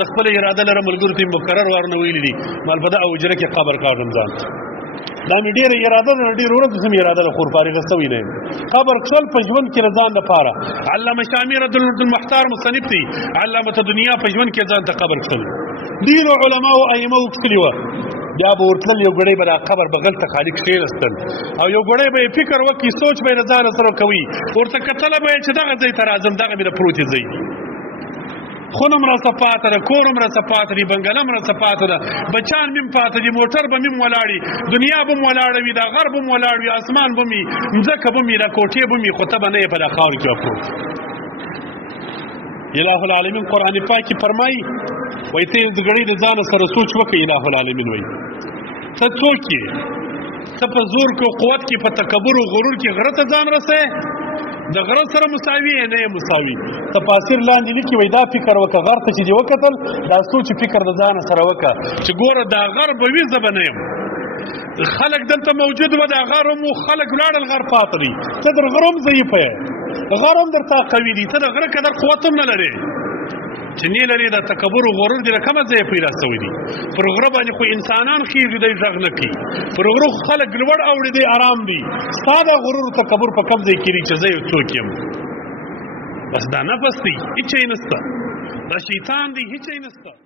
زه خپله اراده لرم ملګرو ته مې مکرر وارونه ویلي دي مال په دغه حجره کې قبر کاږم ځان دا مې ډېره اراده ده ډېره ورځ مې اراده ده خور فارغه سوی نه یم قبر کښل په ژوند کې د ځان لپاره علامه شامي المحتار مصنف دی علامة دنیا په ژوند کې ځان ته قبر کښل ډېرو علماو ائمو کښلي وه بیا به ورتلل یو ګړی به دا قبر بغل ته خالي کښېنستل او یو ګړی به یې فکر وکړي سوچ به یې د ځانه سره کوي ورته کتله به یې چې دغه ځای ته راځم دغه مې د پروتې ځای خونه م راڅه پاته ده کور م راڅه پاته دي بنګله م راڅه پاته ده بچان مې م پاته دي موټر به مې م ولاړ وي دنیا به م ولاړه وي دا غر به م ولاړ وي اسمان به مې مځکه به مې دا کوټې به مې خو ته به نه یې په دا خاورو کې به پروت اله العالمین قرآن پاک کې فرمایي وایي ته د ګړۍ د ځانه سره سوچ وکړه اله العالمین وایي ته څوک یې ته په زور کې او قوت کې په تکبر او غرور کې غره ته ځان رسوې د غره سره مساوي نه یې مساوي تفاسیر لاندې لیکي وایي دا فکر وکړه غر ته چې دې وکتل دا سوچ فکر د ځانه سره وکړه چې ګوره دا غر به وي زه به نه یم خلک دلته موجود وه دا غر هم خلک ولاړل غر پاته دي ته در غره هم ضعیفه یې غر هم درته قوي دي ته د غره قدر قوت هم نه لرې چې نه لري دا تکبر او غرور دې له کومه ځایه پیدا سوی دي پر غره باندې خو انسانان خیږي دی غږ نه کوي پر غره خلک لوړ اوړي دی آرام دي ستا دا غرور او تکبر په کوم ځای کې چې زه یو څوک یم بس دا نفس دی هیڅ یې نسته دا شیطان دی هیڅ یې نسته